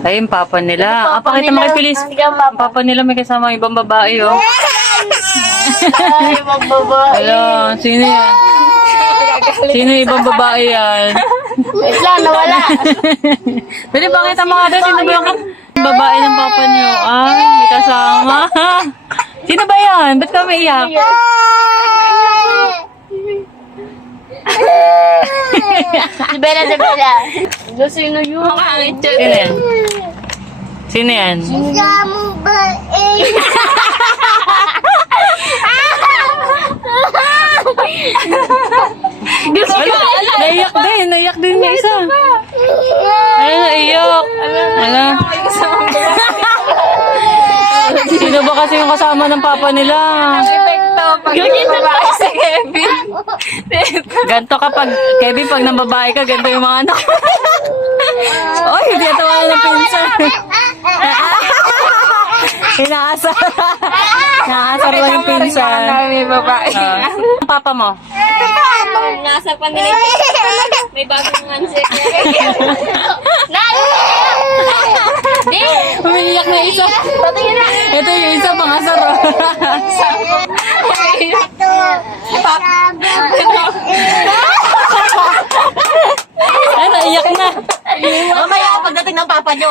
Ay, yung papa nila. Yung papa Pakita mo nila. kay Feliz. Hindi ka papa. Papa nila may kasama ibang babae, oh. Ay, magbabae. Hello, sino yan? Sino yung ibang babae yan? Wait lang, nawala. Pwede pakita mo nga doon, sino ba yung babae ng papa niyo? Ay, may kasama. Sino ba yan? Ba't ka umiiyak? Si Bella, si Bella. Sino yun? Sino yan? Sino yan? Naiyak din yung isa. Ay, naiyak. Ano? Sino ba kasi yung kasama ng papa nila? Ganto kapag, Kevin, pag nambabae ka, ganto yung mga anak. Oy, hindi ka tawa ng pinsan. Inaasar. Inaasar lang yung pinsan. Ang papa mo? Nasa pa nila. May bagong mansi. Umiiyak na isa. Patingin na. Ito yung isa, pangasar. Ay, naiyak na. Mamaya pagdating ng papa nyo.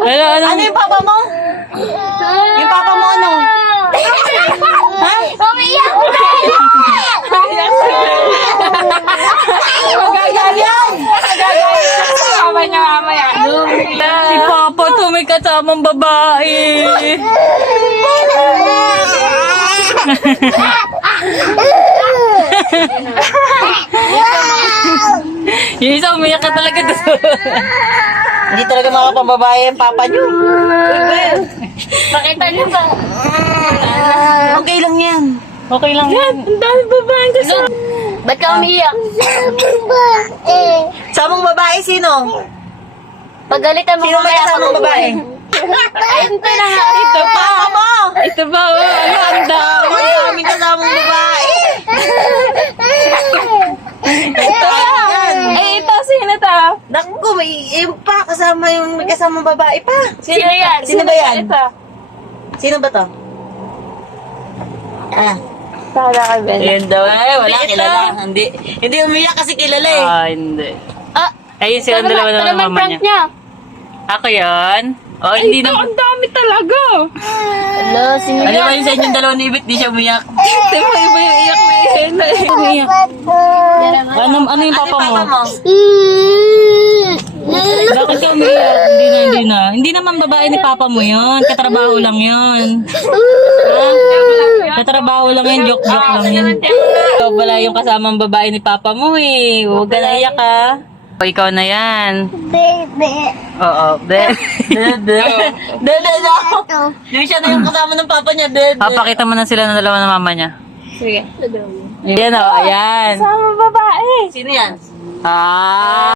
Ano? Ano yung papa mo? Yung papa mo ano? Ha? Umiiyak. Magagayan! Si Papa to may kasamang babae. Yung isa umiyak ka talaga doon. Hindi talaga makapambabae ang papa nyo. Pakita niyo ba? Okay lang yan. Okay lang yan. Ang dami babae kasi. Ba't ka umiiyak? Samang babae sino? Pagalitan mo Sino may mamaya kasamang pag- babae? Ay, ito na nga. Ito papa mo! Ito ba? Oh, ano? Ang dami. Ang daming kasamang babae. Ito yan. Eh, ito. Sino to? Naku, may yung pa kasama yung may kasamang babae pa. Sino yan? Sino ba yan? Ito. Sino ba to? Ah. Para kay Bella. Ayun daw eh, wala Ito. kilala. Hindi umiyak kasi kilala eh. Ah, hindi. Ah, Ayun silang dalawa ng mama prank niya. niya. Ako yan? Oh, hindi na. Ang dami talaga. Hello, sino Ano ba yan? yung sa inyong dalawa ni Ibit? Di siya umiyak. Diba, iba yung iyak na iyak. Ano yung papa mo? Bakit ka umiyak? Hindi na. Hindi naman babae ni papa mo yun. Katrabaho lang yun. Ha? Katrabaho lang yun. Joke lang yun. Ikaw pala yung kasamang babae ni papa mo eh. Huwag ka na iyak ha. O, ikaw na yan. Oo, be. Dede. Yung siya na yung kasama ng papa niya, dede. Papakita mo na sila ng dalawa ng mama niya. Sige. Yan o, ayan. Sama babae. Sino yan? Ah.